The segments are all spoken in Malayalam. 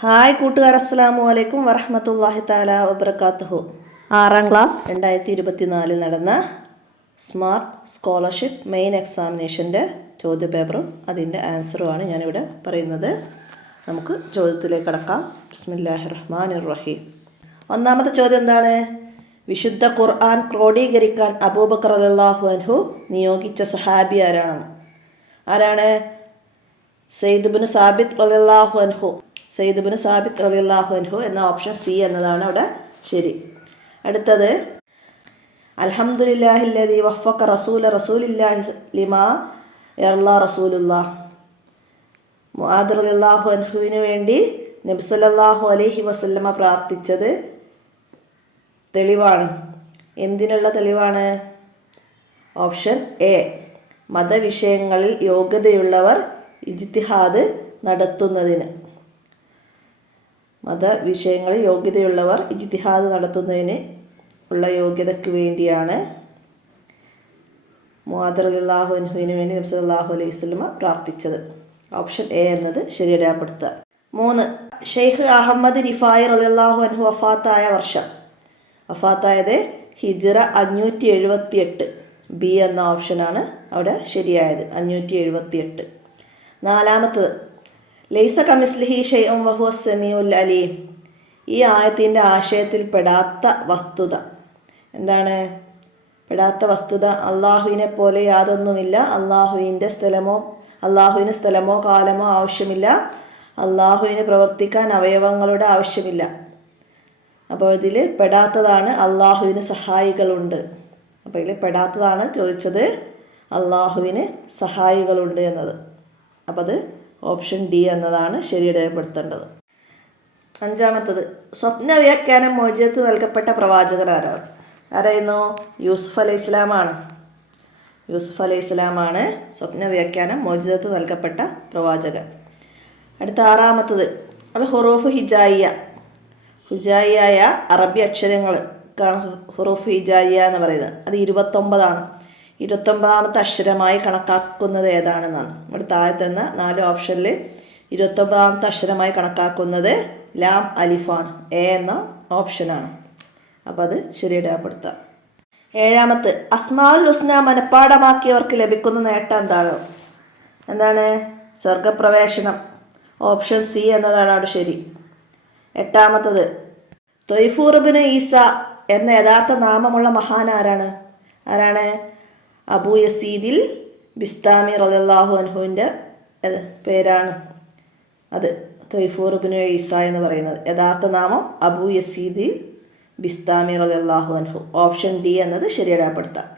ഹായ് കൂട്ടുകാർ, അസ്സലാമു അലൈക്കും വറഹ്മത്തുള്ളാഹി തആല വബറകാതുഹു. 6ാം ക്ലാസ് 2024 നടന്ന സ്മാർട്ട് സ്കോളർഷിപ്പ് മെയിൻ എക്സാമിനേഷൻ്റെ ചോദ്യപേപ്പറും അതിൻ്റെ ആൻസറുമാണ് ഞാനിവിടെ പറയുന്നത്. നമുക്ക് ചോദ്യത്തിലേക്ക് കടക്കാം. ബിസ്മില്ലാഹിർ റഹ്മാനിർ റഹീം. ഒന്നാമത്തെ ചോദ്യം എന്താണ്? വിശുദ്ധ ഖുർആൻ ക്രോഡീകരിക്കാൻ അബൂബക്കർ റളിയല്ലാഹു അൻഹു നിയോഗിച്ച സഹാബി ആരാണ്? സയ്യിദ് ഇബ്നു സാബിത്ത് റളിയല്ലാഹു അൻഹു. സയ്യിദ് ഇബ്നു സാബിത്ത് റളിയല്ലാഹു അൻഹു എന്ന ഓപ്ഷൻ സി എന്നതാണ് അവിടെ ശരി. അടുത്തത്, അൽഹംദുലില്ലാഹില്ലദീ വഫഖ റസൂലില്ലാഹി ലിമാ യർളാ റസൂലുള്ളാഹ്. മുആദ് റളിയല്ലാഹു അൻഹുവിന് വേണ്ടി നബി സല്ലല്ലാഹു അലൈഹി വസല്ലമ പ്രാർത്ഥിച്ചത് തെളിവാണ്. എന്തിനുള്ള തെളിവാണ്? ഓപ്ഷൻ എ, മതവിഷയങ്ങളിൽ യോഗ്യതയുള്ളവർ ഇജ്തിഹാദ് നടത്തുന്നതിന്. മതവിഷയങ്ങളിൽ യോഗ്യതയുള്ളവർ ഇജ്തിഹാദ് നടത്തുന്നതിന് ഉള്ള യോഗ്യതയ്ക്ക് വേണ്ടിയാണ് മുആദ് റളിയല്ലാഹു അൻഹുവിന് വേണ്ടി നബി സല്ലല്ലാഹു അലൈഹി വസല്ലമ പ്രാർത്ഥിച്ചത്. ഓപ്ഷൻ എ എന്നത് ശരിയാപ്പെടുത്തുക. 3, ഷെയ്ഖ് അഹമ്മദ് റിഫായി റളിയല്ലാഹു അൻഹു വഫാത്തായ വർഷം. വഫാത്തായത് ഹിജ്റ 578. ബി എന്ന ഓപ്ഷനാണ് അവിടെ ശരിയായത്, 578. 4, ലൈസ കമിസ്ലിഹി ഷൈഉൻ വഹുവ സമീഉൽ അലീം. ഈ ആയത്തിൻ്റെ ആശയത്തിൽ പെടാത്ത വസ്തുത എന്താണ്? പെടാത്ത വസ്തുത അള്ളാഹുവിനെ പോലെ യാതൊന്നുമില്ല. അള്ളാഹുവിന് സ്ഥലമോ കാലമോ ആവശ്യമില്ല. അള്ളാഹുവിന് പ്രവർത്തിക്കാൻ അവയവങ്ങളുടെ ആവശ്യമില്ല. അപ്പോൾ ഇതിൽ പെടാത്തതാണ് അള്ളാഹുവിന് സഹായികളുണ്ട്. അപ്പോൾ ഇതിൽ പെടാത്തതാണ് ചോദിച്ചത്, അള്ളാഹുവിന് സഹായികളുണ്ട് എന്നത്. അപ്പോൾ അത് ഓപ്ഷൻ ഡി എന്നതാണ് ശരിയാപ്പെടുത്തേണ്ടത്. 5, സ്വപ്ന വ്യാഖ്യാനം മോചിതത്ത് നൽകപ്പെട്ട പ്രവാചകൻ ആരായിരുന്നു? യൂസുഫ് അലൈഹിസ്സലാമാണ്. യൂസുഫ് അലൈഹിസ്സലാമാണ് സ്വപ്ന വ്യാഖ്യാനം മോചിതത്ത് നൽകപ്പെട്ട പ്രവാചകൻ. അടുത്ത 6, അത് ഹുറൂഫ് ഹിജായിയ. ഹിജായിയായ അറബി അക്ഷരങ്ങൾ ഹുറൂഫ് ഹിജായിയ എന്ന് പറയുന്നത്. അത് 29 29ാമത്തെ അക്ഷരമായി കണക്കാക്കുന്നത് ഏതാണെന്നാണ്. ഇവിടെ താഴെ തന്ന 4 ഓപ്ഷനിൽ 29ാമത്തെ അക്ഷരമായി കണക്കാക്കുന്നത് ലാം അലിഫാണ്. എ എന്ന ഓപ്ഷനാണ്. അപ്പോൾ അത് ശരിയാപ്പെടുത്താം. 7, അസ്മാഉൽ ഹുസ്ന മനഃപ്പാഠമാക്കിയവർക്ക് ലഭിക്കുന്ന നേട്ടം എന്താണ്? സ്വർഗപ്രവേശനം. ഓപ്ഷൻ സി എന്നതാണ് അവിടെ ശരി. 8, ത്വയ്ഫൂർ ഇബ്നു ഈസ എന്ന യഥാർത്ഥ നാമമുള്ള മഹാൻ ആരാണ്? അബൂ യസീദിൽ ബിസ്താമി റളിയല്ലാഹു അൻഹുവിൻ്റെ പേരാണ് അത്. ത്വയ്ഫൂർ ഇബ്നു ഈസ എന്ന് പറയുന്നത് യഥാർത്ഥ നാമം അബൂ യസീദിൽ ബിസ്താമി റളിയല്ലാഹു അൻഹു. ഓപ്ഷൻ ഡി എന്നത് ശരിയാപ്പെടുത്താം.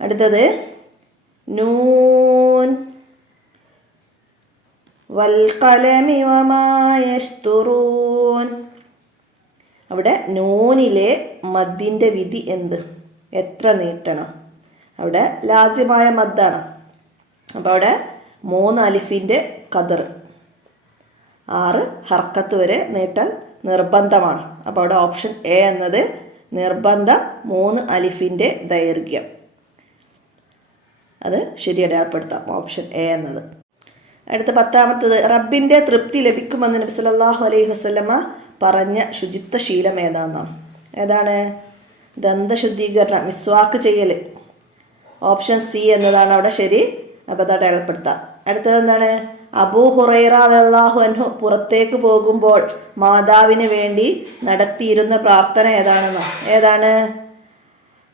അടുത്തത്, നൂൻ വൽ ഖലമി വമാ യസ്തുറൂൻ. അവിടെ നൂനിലെ മദ്ദിൻ്റെ വിധി എന്ത്? എത്ര നീട്ടണം? അവിടെ ലാസിമായ മദ്ദാണ്. അപ്പോൾ അവിടെ 3 അലിഫിൻ്റെ ഖദർ, 6 ഹർക്കത്ത് വരെ നീട്ടൽ നിർബന്ധമാണ്. അപ്പോൾ അവിടെ ഓപ്ഷൻ എ എന്നത് നിർബന്ധം 3 അലിഫിൻ്റെ ദൈർഘ്യം. അത് ശരിയാപ്പെടുത്താം, ഓപ്ഷൻ എ എന്നത്. അടുത്ത 10, റബ്ബിൻ്റെ തൃപ്തി ലഭിക്കുമെന്ന് നബി സല്ലല്ലാഹു അലൈഹി വസല്ലമ പറഞ്ഞ ശുചിത്വ ശീലം ഏതാണ്? ദന്തശുദ്ധീകരണം, മിസ്വാക്ക് ചെയ്യൽ. ഓപ്ഷൻ സി എന്നതാണ് അവിടെ ശരി. അപ്പോൾ അത് അടയാളപ്പെടുത്താം. അടുത്തത് എന്താണ്? അബൂ ഹുറൈറ റളിയല്ലാഹു അൻഹു പുറത്തേക്ക് പോകുമ്പോൾ മാതാവിന് വേണ്ടി നടത്തിയിരുന്ന പ്രാർത്ഥന ഏതാണ്?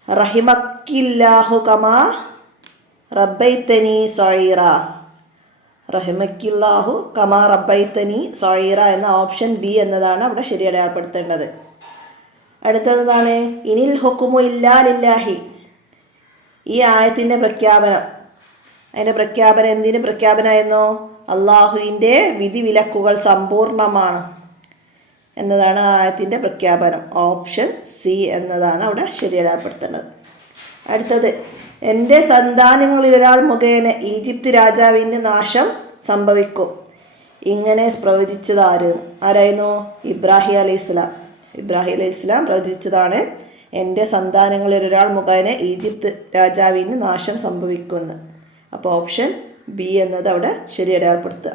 റഹിമക്കില്ലാഹു കമാ റബ്ബൈതനി സഗീറ. റഹിമക്കില്ലാഹു കമാ റബ്ബൈതനി സഗീറ എന്ന ഓപ്ഷൻ ബി എന്നതാണ് അവിടെ ശരി അടയാളപ്പെടുത്തേണ്ടത്. അടുത്തതാണ് ഇനിൽ ഹുക്മു ഇല്ലാ ലില്ലാഹി. ഈ ആയത്തിൻ്റെ പ്രഖ്യാപനം, അതിൻ്റെ പ്രഖ്യാപനം എന്തിന് പ്രഖ്യാപനമായിരുന്നു? അള്ളാഹുവിൻ്റെ വിധിവിലക്കുകൾ സമ്പൂർണ്ണമാണ് എന്നതാണ് ആയത്തിൻ്റെ പ്രഖ്യാപനം. ഓപ്ഷൻ സി എന്നതാണ് അവിടെ ശരിയാപ്പെടുത്തേണ്ടത്. അടുത്തത്, എൻ്റെ സന്താനങ്ങളിലൊരാൾ മുഖേന ഈജിപ്ത് രാജാവിൻ്റെ നാശം സംഭവിക്കും. ഇങ്ങനെ പ്രവചിച്ചത് ആരായിരുന്നു? ഇബ്രാഹിം അലൈഹിസ്സലാം. ഇബ്രാഹിം അലൈഹിസ്സലാം പ്രവചിച്ചതാണ് എൻ്റെ സന്താനങ്ങളിലൊരാൾ മുഖേന ഈജിപ്ത് രാജാവിന് നാശം സംഭവിക്കുമെന്ന്. അപ്പോൾ ഓപ്ഷൻ ബി എന്നത് അവിടെ ശരിയാപ്പെടുത്തുക.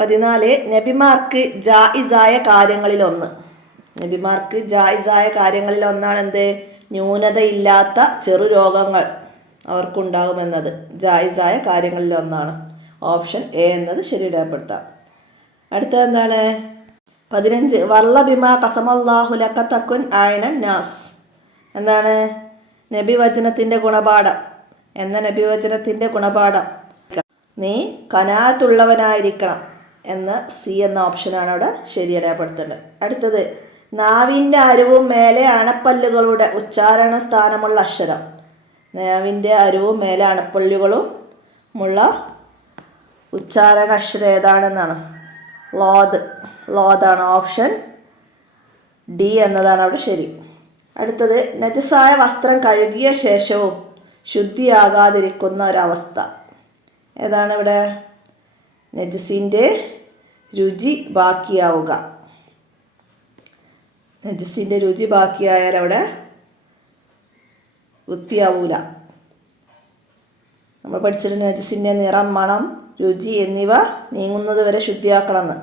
14 നബിമാർക്ക് ജായിസായ കാര്യങ്ങളിലൊന്ന്. നബിമാർക്ക് ജായിസായ കാര്യങ്ങളിൽ ഒന്നാണ് എന്ത്? ന്യൂനതയില്ലാത്ത ചെറു രോഗങ്ങൾ അവർക്കുണ്ടാകുമെന്നത് ജായിസായ കാര്യങ്ങളിൽ ഒന്നാണ്. ഓപ്ഷൻ എ എന്നത് ശരി രേഖപ്പെടുത്താം. അടുത്തത് എന്താണ്? 15 വല്ല ബിമാ കസമല്ലാഹു ലക തകുൻ ഐനൻ നാസ്. എന്താണ്? നബിവചനത്തിൻ്റെ ഗുണപാഠം എന്ന നബിവചനത്തിൻ്റെ ഗുണപാഠം നീ കനാത്തുള്ളവനായിരിക്കണം എന്ന സി എന്ന ഓപ്ഷനാണ് അവിടെ ശരി രേഖപ്പെടുത്തേണ്ടത്. അടുത്തത് നാവിൻ്റെ അരുവും മേലെ അണപ്പല്ലുകളുടെ ഉച്ചാരണ സ്ഥാനമുള്ള അക്ഷരം. നാവിൻ്റെ അരുവും മേലെ അണപ്പല്ലുകളും ഉള്ള ഉച്ചാരണ അക്ഷരം ഏതാണെന്നാണ്? ലോദാണ്. ഓപ്ഷൻ ഡി എന്നതാണ് അവിടെ ശരി. അടുത്തത് നജസായ വസ്ത്രം കഴുകിയ ശേഷവും ശുദ്ധിയാകാതിരിക്കുന്ന ഒരവസ്ഥ ഏതാണ് ഇവിടെ? നജസിൻ്റെ രുചി ബാക്കിയാവുക. നജസിൻ്റെ രുചി ബാക്കിയായാൽ അവിടെ വൃത്തിയാവൂല. നമ്മൾ പഠിച്ചിട്ടുണ്ട് നജസിൻ്റെ നിറം, മണം, രുചി എന്നിവ നീങ്ങുന്നത് വരെ ശുദ്ധിയാക്കണമെന്ന്.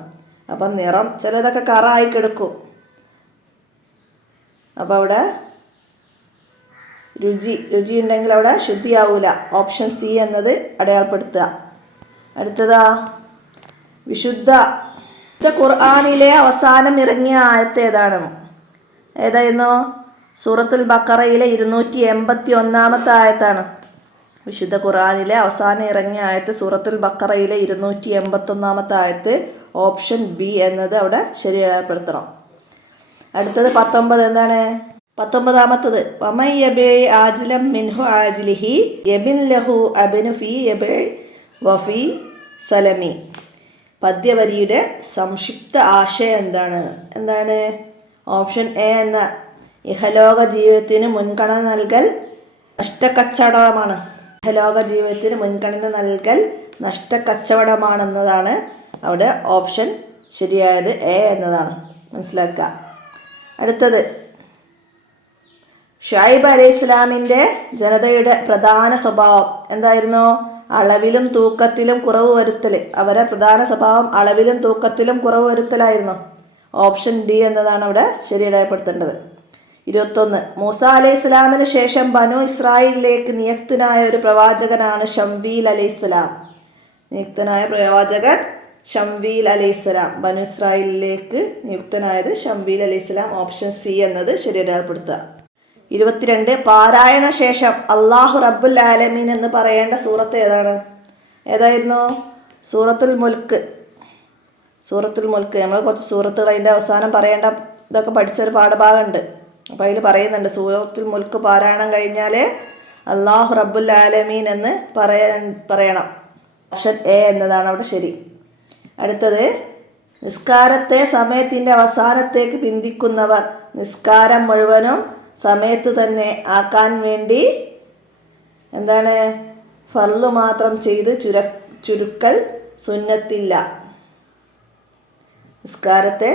അപ്പം നിറം ചിലതൊക്കെ കറായി കിടക്കും. അപ്പോൾ അവിടെ രുചി ഉണ്ടെങ്കിൽ അവിടെ ശുദ്ധിയാവൂല. ഓപ്ഷൻ സി എന്നത് അടയാളപ്പെടുത്തുക. അടുത്തതാ വിശുദ്ധ ഖുർആനിലെ അവസാനം ഇറങ്ങിയ ആയത്ത് ഏതായിരുന്നു? സൂറത്തുൽ ബഖറയിലെ 281 ആയത്താണ്. വിശുദ്ധ ഖുർആനിലെ അവസാനം ഇറങ്ങിയ ആയത്ത് സൂറത്തുൽ ബഖറയിലെ 281 ആയത്ത്. ഓപ്ഷൻ ബി എന്നത് അവിടെ ശരി രേഖപ്പെടുത്തണം. അടുത്തത് 19 എന്താണ്? 19 വമൻ യബി ആജിലം മിൻഹു ആജിലിഹി യബിൻ ലഹു അബിനു ഫി യബി വഫി സലമി. പദ്യവരിയുടെ സംക്ഷിപ്ത ആശയം എന്താണ്? ഓപ്ഷൻ എ എന്ന ഇഹലോക ജീവിതത്തിന് മുൻഗണന നൽകൽ നഷ്ടക്കച്ചവടമാണ്. ഇഹലോക ജീവിതത്തിന് മുൻഗണന നൽകൽ നഷ്ടക്കച്ചവടമാണെന്നതാണ് അവിടെ ഓപ്ഷൻ ശരിയായത് എ എന്നതാണ്. മനസ്സിലാക്കുക. അടുത്തത് ഷുഐബ് അലൈഹിസ്സലാമിൻ്റെ ജനതയുടെ പ്രധാന സ്വഭാവം എന്തായിരുന്നു? അളവിലും തൂക്കത്തിലും കുറവ് വരുത്തൽ. അവരെ പ്രധാന സ്വഭാവം അളവിലും തൂക്കത്തിലും കുറവ് വരുത്തലായിരുന്നു. ഓപ്ഷൻ ഡി എന്നതാണ് അവിടെ ശരി രേഖപ്പെടുത്തേണ്ടത്. 21 മൂസ അലൈഹിസ്സലാമിന് ശേഷം ബനു ഇസ്രായേലിലേക്ക് നിയുക്തനായ ഒരു പ്രവാചകനാണ് ശംവീൽ അലൈഹിസ്സലാം. നിയുക്തനായ പ്രവാചകൻ ശംവീൽ അലൈഹിസ്സലാം. ബനു ഇസ്രായേലിലേക്ക് നിയുക്തനായത് ശംവീൽ അലൈഹിസ്സലാം. ഓപ്ഷൻ സി എന്നത് ശരി രേഖപ്പെടുത്തുക. 22 പാരായണ ശേഷം അള്ളാഹു റബ്ബുൽ ആലമീൻ എന്ന് പറയേണ്ട സൂറത്ത് ഏതായിരുന്നു? സൂറത്തുൽ മുൽക്ക്. നമ്മൾ കുറച്ച് സൂറത്തുകൾ അതിൻ്റെ അവസാനം പറയേണ്ട ഇതൊക്കെ പഠിച്ചൊരു പാഠഭാഗമുണ്ട്. അപ്പോൾ അതിൽ പറയുന്നുണ്ട് സൂറത്തുൽ മുൽക്ക് പാരായണം കഴിഞ്ഞാൽ അള്ളാഹു റബ്ബുൽ ആലമീൻ എന്ന് പറയണം. ഓപ്ഷൻ എ എന്നതാണ് അവിടെ ശരി. അടുത്തത് നിസ്കാരത്തെ സമയത്തിൻ്റെ അവസാനത്തേക്ക് പിന്തിക്കുന്നവർ നിസ്കാരം മുഴുവനും സമയത്ത് തന്നെ ആക്കാൻ വേണ്ടി ഫർള് മാത്രം ചെയ്ത് ചുരുക്കൽ സുന്നത്തില്ല. നിസ്കാരത്തെ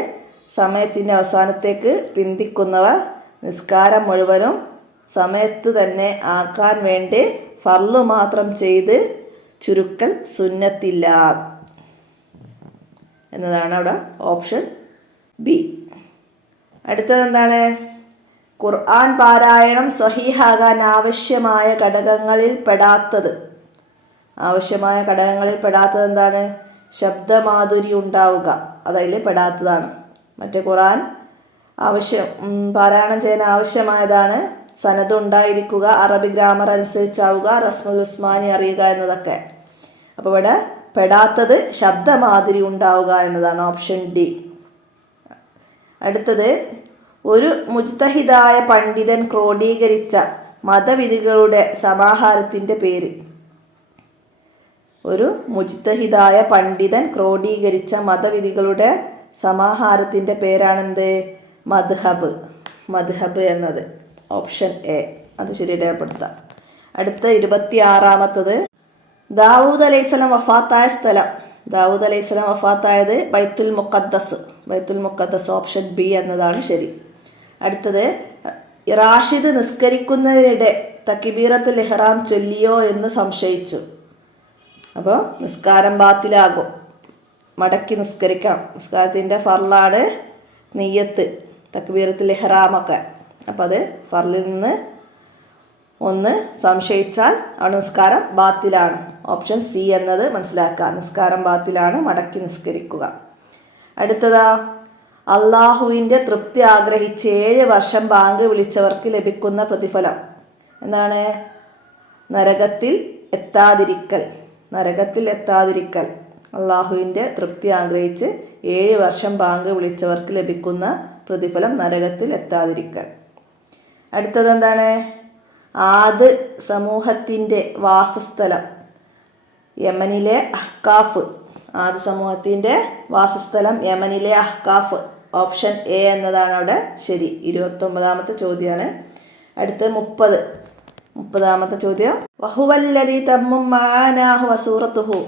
സമയത്തിൻ്റെ അവസാനത്തേക്ക് പിന്തിക്കുന്നവർ നിസ്കാരം മുഴുവനും സമയത്ത് തന്നെ ആക്കാൻ വേണ്ടി ഫർള് മാത്രം ചെയ്ത് ചുരുക്കൽ സുന്നത്തില്ല എന്നതാണ് അവിടെ ഓപ്ഷൻ ബി. അടുത്തത് ഖുർആൻ പാരായണം സ്വഹീഹാകാൻ ആവശ്യമായ ഘടകങ്ങളിൽ പെടാത്തത് ശബ്ദമാധുരി ഉണ്ടാവുക. അതതിൽ പെടാത്തതാണ്. മറ്റേ ഖുർആൻ പാരായണം ചെയ്യാൻ ആവശ്യമായതാണ് സനദ് ഉണ്ടായിരിക്കുക, അറബി ഗ്രാമർ അനുസരിച്ചാവുക, റസ്മുൽ ഉസ്മാനി അറിയുക എന്നതൊക്കെ. അപ്പോൾ ഇവിടെ പെടാത്തത് ശബ്ദമാധുരി ഉണ്ടാവുക എന്നതാണ്. Option D. അടുത്തത് ഒരു മുജ്തഹിദായ പണ്ഡിതൻ ക്രോഡീകരിച്ച മതവിധികളുടെ സമാഹാരത്തിൻ്റെ പേര്. ഒരു മുജ്തഹിദായ പണ്ഡിതൻ ക്രോഡീകരിച്ച മതവിധികളുടെ സമാഹാരത്തിൻ്റെ പേരാണെന്ത്? മദ്ഹബ് എന്നത്. ഓപ്ഷൻ എ അത് ശരി രേഖപ്പെടുത്താം. അടുത്ത 26 ദാവൂദ് അലൈഹിസ്സലാം വഫാത്തായ സ്ഥലം. ദാവൂദ് അലൈഹിസ്സലാം വഫാത്തായത് ബൈത്തുൽ മുഖദ്ദസ്. ഓപ്ഷൻ ബി എന്നതാണ് ശരി. അടുത്തത് റാഷിദ് നിസ്കരിക്കുന്നതിനിടെ തക്ബീറത്തുൽ ഇഹ്റാം ചൊല്ലിയോ എന്ന് സംശയിച്ചു. അപ്പോൾ നിസ്കാരം ബാത്തിലാകും. മടക്കി നിസ്കരിക്കണം. നിസ്കാരത്തിൻ്റെ ഫർളാണ് നിയ്യത്ത്, തക്ബീറത്തുൽ ഇഹ്റാമൊക്കെ. അപ്പോൾ അത് ഫർളിൽ നിന്ന് ഒന്ന് സംശയിച്ചാൽ ആ നിസ്കാരം ബാത്തിലാണ്. ഓപ്ഷൻ സി എന്നത് മനസ്സിലാക്കുക. നിസ്കാരം ബാത്തിലാണ്, മടക്കി നിസ്കരിക്കുക. അടുത്തതാ, അള്ളാഹുവിൻ്റെ തൃപ്തി ആഗ്രഹിച്ച് 7 വർഷം ബാങ്ക് വിളിച്ചവർക്ക് ലഭിക്കുന്ന പ്രതിഫലം എന്താണ്? നരകത്തിൽ എത്താതിരിക്കൽ. നരകത്തിൽ എത്താതിരിക്കൽ. അള്ളാഹുവിൻ്റെ തൃപ്തി ആഗ്രഹിച്ച് 7 വർഷം ബാങ്ക് വിളിച്ചവർക്ക് ലഭിക്കുന്ന പ്രതിഫലം നരകത്തിൽ എത്താതിരിക്കൽ. അടുത്തത് എന്താണ്? ആദ് സമൂഹത്തിൻ്റെ വാസസ്ഥലം യമനിലെ അഹ്കാഫ്. ആദ് സമൂഹത്തിൻ്റെ വാസസ്ഥലം യമനിലെ അഹ്കാഫ്. ഓപ്ഷൻ എ എന്നതാണ് അവിടെ ശരി. 29ാമത്തെ ചോദ്യമാണ്. അടുത്ത 30ാമത്തെ ചോദ്യം. വഹുവല്ലദീ തമ്മും മാനാഹു വസൂറത്തുഹു.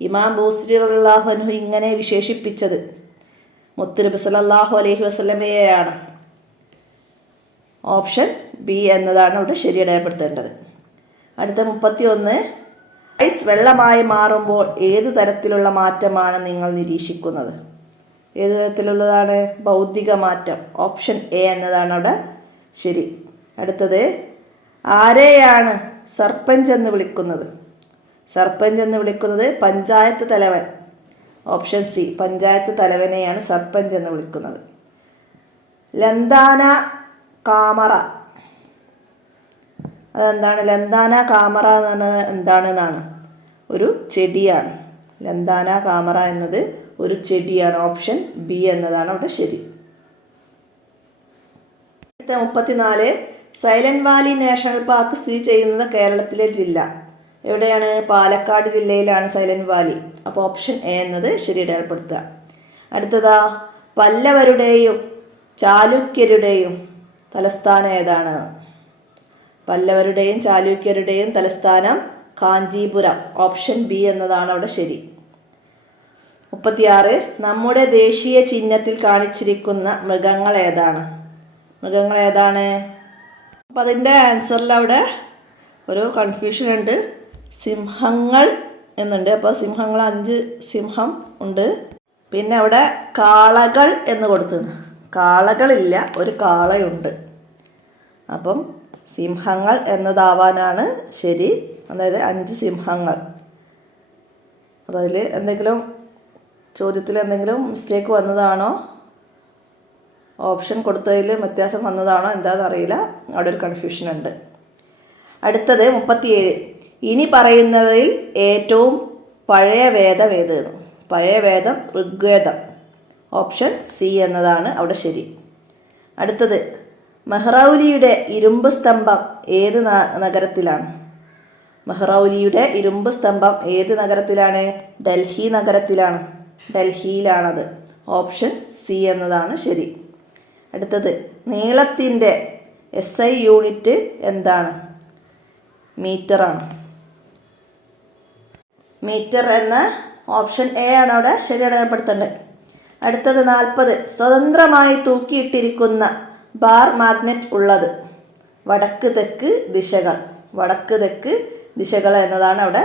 ഇമാം ബൂസ്രി റളിയല്ലാഹു അൻഹു ഇങ്ങനെ വിശേഷിപ്പിച്ചത് മുത്തുനബി സല്ലല്ലാഹു അലൈഹി വസല്ലമയെയാണ്. ഓപ്ഷൻ ബി എന്നതാണ് ഇവിടെ ശരി അടയാളപ്പെടുത്തേണ്ടത്. അടുത്ത 31. ഐസ് വെള്ളമായി മാറുമ്പോൾ ഏത് തരത്തിലുള്ള മാറ്റമാണ് നിങ്ങൾ നിരീക്ഷിക്കുന്നത്? ഏത് തരത്തിലുള്ളതാണ്? ഭൗതിക മാറ്റം. ഓപ്ഷൻ എ എന്നതാണ് അവിടെ ശരി. അടുത്തത്, ആരെയാണ് സർപഞ്ച് എന്ന് വിളിക്കുന്നത്? സർപഞ്ച് എന്ന് വിളിക്കുന്നത് പഞ്ചായത്ത് തലവൻ. ഓപ്ഷൻ സി, പഞ്ചായത്ത് തലവനെയാണ് സർപഞ്ച് എന്ന് വിളിക്കുന്നത്. ലന്താന കാമറ, അതെന്താണ്? ലന്താന കാമറ എന്ന് എന്താണെന്നാണ്? ഒരു ചെടിയാണ്. ലന്താന കാമറ എന്നത് ഒരു ചെടിയാണ്. ഓപ്ഷൻ ബി എന്നതാണ് അവിടെ ശരി. 34. സൈലന്റ് വാലി നാഷണൽ പാർക്ക് സ്ഥിതി ചെയ്യുന്നത് കേരളത്തിലെ ജില്ല എവിടെയാണ്? പാലക്കാട് ജില്ലയിലാണ് സൈലന്റ് വാലി. അപ്പോൾ ഓപ്ഷൻ എ എന്നത് ശരി അടയാളപ്പെടുത്തുക. അടുത്തതാ, പല്ലവരുടെയും ചാലുക്യരുടെയും തലസ്ഥാനം ഏതാണ്? പല്ലവരുടെയും ചാലുക്യരുടെയും തലസ്ഥാനം കാഞ്ചീപുരം. ഓപ്ഷൻ ബി എന്നതാണ് അവിടെ ശരി. 36. നമ്മുടെ ദേശീയ ചിഹ്നത്തിൽ കാണിച്ചിരിക്കുന്ന മൃഗങ്ങൾ ഏതാണ്? മൃഗങ്ങൾ ഏതാണ്? അപ്പം അതിൻ്റെ ആൻസറിൽ അവിടെ ഒരു കൺഫ്യൂഷൻ ഉണ്ട്. സിംഹങ്ങൾ എന്നുണ്ട്. അപ്പോൾ സിംഹങ്ങൾ 5 സിംഹം ഉണ്ട്. പിന്നെ അവിടെ കാളകൾ എന്ന് കൊടുത്തിട്ടുണ്ട്. കാളകളില്ല, ഒരു കാളയുണ്ട്. അപ്പം സിംഹങ്ങൾ എന്നതാവാനാണ് ശരി. അതായത് 5 സിംഹങ്ങൾ. അപ്പോൾ അതിൽ എന്തെങ്കിലും ചോദ്യത്തിൽ എന്തെങ്കിലും മിസ്റ്റേക്ക് വന്നതാണോ, ഓപ്ഷൻ കൊടുത്തതിൽ വ്യത്യാസം വന്നതാണോ എന്താണെന്നറിയില്ല. അവിടെ ഒരു കൺഫ്യൂഷൻ ഉണ്ട്. അടുത്തത് 37. ഇനി പറയുന്നതിൽ ഏറ്റവും പഴയ വേദം ഏത്? പഴയ വേദം ഋഗ്വേദം. ഓപ്ഷൻ സി എന്നതാണ് അവിടെ ശരി. അടുത്തത്, മെഹ്റൗലിയുടെ ഇരുമ്പ് സ്തംഭം ഏത് നഗരത്തിലാണ്? മെഹ്റൗലിയുടെ ഇരുമ്പ് സ്തംഭം ഏത് നഗരത്തിലാണ്? ഡൽഹി നഗരത്തിലാണ്. ഡൽഹിയിലാണത്. ഓപ്ഷൻ സി എന്നതാണ് ശരി. അടുത്തത്, നീളത്തിൻ്റെ SI യൂണിറ്റ് എന്താണ്? മീറ്ററാണ്. മീറ്റർ എന്ന ഓപ്ഷൻ എ ആണ് അവിടെ ശരി അടയാളപ്പെടുത്തേണ്ടത്. അടുത്തത് 40. സ്വതന്ത്രമായി തൂക്കിയിട്ടിരിക്കുന്ന ബാർ മാഗ്നറ്റ് ഉള്ളത്? വടക്ക് തെക്ക് ദിശകൾ. വടക്ക് തെക്ക് ദിശകൾ എന്നതാണ് അവിടെ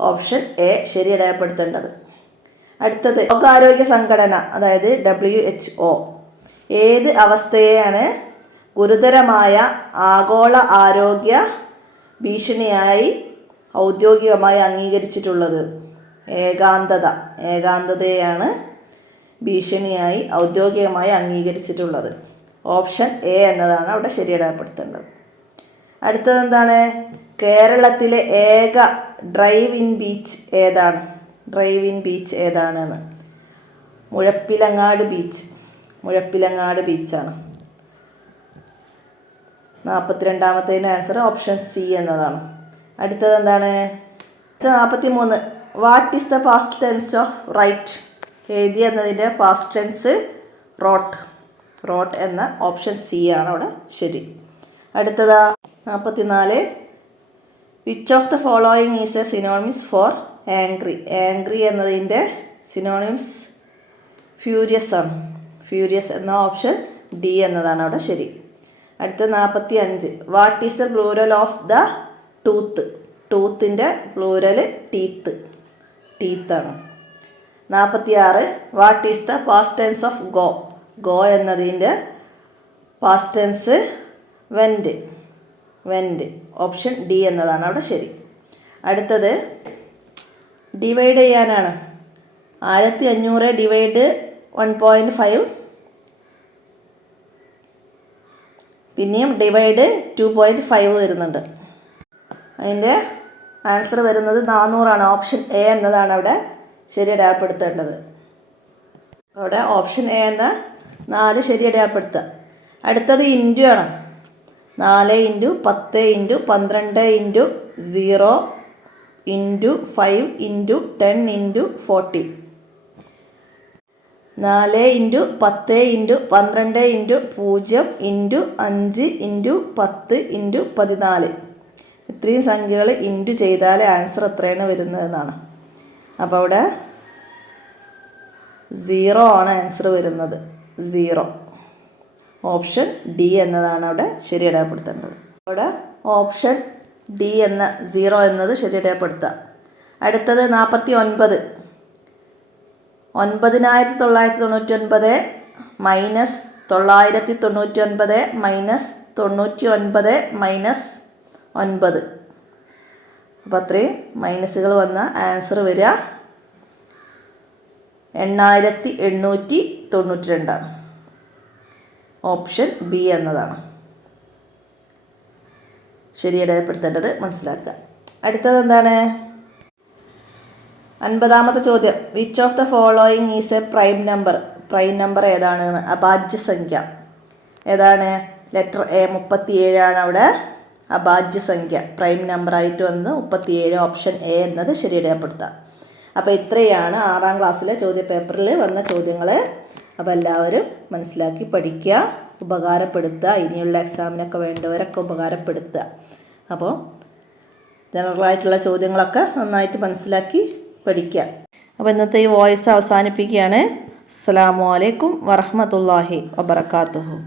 ഓപ്ഷൻ എ ശരി അടയാളപ്പെടുത്തേണ്ടത്. അടുത്തത്, ലോകാരോഗ്യ സംഘടന അതായത് WHO ഏത് അവസ്ഥയെയാണ് ഗുരുതരമായ ആഗോള ആരോഗ്യ ഭീഷണിയായി ഔദ്യോഗികമായി അംഗീകരിച്ചിട്ടുള്ളത്? ഏകാന്തതയെയാണ് ഭീഷണിയായി ഔദ്യോഗികമായി അംഗീകരിച്ചിട്ടുള്ളത്. ഓപ്ഷൻ എ എന്നതാണ് അവിടെ ശരി അടയാളപ്പെടുത്തേണ്ടത്. അടുത്തത് എന്താണ്? കേരളത്തിലെ ഏക ഡ്രൈവ് ഇൻ ബീച്ച് ഏതാണ്? ഡ്രൈവ് ഇൻ ബീച്ച് ഏതാണെന്ന്? മുഴപ്പിലങ്ങാട് ബീച്ച്. മുഴപ്പിലങ്ങാട് ബീച്ചാണ്. 42ാമത്തേതിന് ആൻസർ ഓപ്ഷൻ സി എന്നതാണ്. അടുത്തത് എന്താണ്? 43. What is the past tense of write? എഴുതി എന്നതിൻ്റെ പാസ്റ്റ് ടെൻസ് റോട്ട്. റോട്ട് എന്ന ഓപ്ഷൻ സി ആണ് അവിടെ ശരി. അടുത്തതാ 44. Which of the following is a synonyms for angry? Angry എന്നതിൻ്റെ സിനോണിംസ് ഫ്യൂരിയസ് ആണ്. ഫ്യൂരിയസ് എന്ന ഓപ്ഷൻ ഡി എന്നതാണ് അവിടെ ശരി. അടുത്ത 45. What is the plural of the tooth? ടൂത്തിൻ്റെ പ്ലൂരൽ ടീത്ത്. ടീത്താണ്. 46 what is the past tense of go? Go എന്നതിൻ്റെ past tense went. Option D എന്നതാണ് അവിടെ ശരി. അടുത്തത് ഡിവൈഡ് ചെയ്യാനാണ്. 1500 ഡിവൈഡ് 1.5, പിന്നെയും ഡിവൈഡ് 2.5 വരുന്നുണ്ട്. അതിൻ്റെ ആൻസർ വരുന്നത് 400 ഓപ്ഷൻ എ എന്നതാണ് അവിടെ ശരി അടയാളപ്പെടുത്തേണ്ടത്. അവിടെ ഓപ്ഷൻ എ എന്ന 4 ശരി അടയാളപ്പെടുത്തുക. അടുത്തത് ഇൻറ്റു ആണ്. 4 × 10 × 12 × 0 × 5 × 10 × 40. 4 × 10 × 12 × 0 × 5 × 10 × 14. ഇത്രയും സംഖ്യകൾ ഇൻറ്റു ചെയ്താൽ ആൻസർ എത്രയാണ് വരുന്നതെന്നാണ്. അപ്പോൾ അവിടെ 0 ആണ് ആൻസർ വരുന്നത്. 0 ഓപ്ഷൻ ഡി എന്നതാണ് അവിടെ ശരി അടയാളപ്പെടുത്തേണ്ടത്. അവിടെ ഓപ്ഷൻ ഡി എന്ന 0 എന്നത് ശരി അടയാളപ്പെടുത്തുക. അടുത്തത് 49. 9999 മൈനസ് 999 മൈനസ് 99 മൈനസ് 9. അപ്പോൾ അത്രയും മൈനസുകൾ വന്ന ആൻസർ വരിക 8892. ഓപ്ഷൻ ബി എന്നതാണ് ശരി അടയാളപ്പെടുത്തേണ്ടത്. മനസ്സിലാക്കുക. അടുത്തത് എന്താണ്? 50ാമത്തെ ചോദ്യം. Which of the following is A prime number? Prime number ഏതാണ്? അഭാജ്യസംഖ്യ ഏതാണ്? ലെറ്റർ എ 37 ആണ് അവിടെ അഭാജ്യസംഖ്യ. പ്രൈം നമ്പറായിട്ട് വന്ന് 37. ഓപ്ഷൻ എ എന്നത് ശരി അടയാളപ്പെടുത്തുക. അപ്പോൾ ഇത്രയാണ് 6ാം ക്ലാസ്സിലെ ചോദ്യപേപ്പറിൽ വന്ന ചോദ്യങ്ങൾ. അപ്പോൾ എല്ലാവരും മനസ്സിലാക്കി പഠിക്കുക, ഉപകാരപ്പെടുത്തുക. ഇനിയുള്ള എക്സാമിനൊക്കെ വേണ്ടവരൊക്കെ ഉപകാരപ്പെടുത്തുക. അപ്പോൾ ജനറലായിട്ടുള്ള ചോദ്യങ്ങളൊക്കെ നന്നായിട്ട് മനസ്സിലാക്കി പഠിക്കുക. അപ്പോൾ ഇന്നത്തെ ഈ വോയിസ് അവസാനിപ്പിക്കുകയാണ്. അസ്സലാമു അലൈക്കും വറഹ്മത്തുള്ളാഹി വബറകാതുഹു.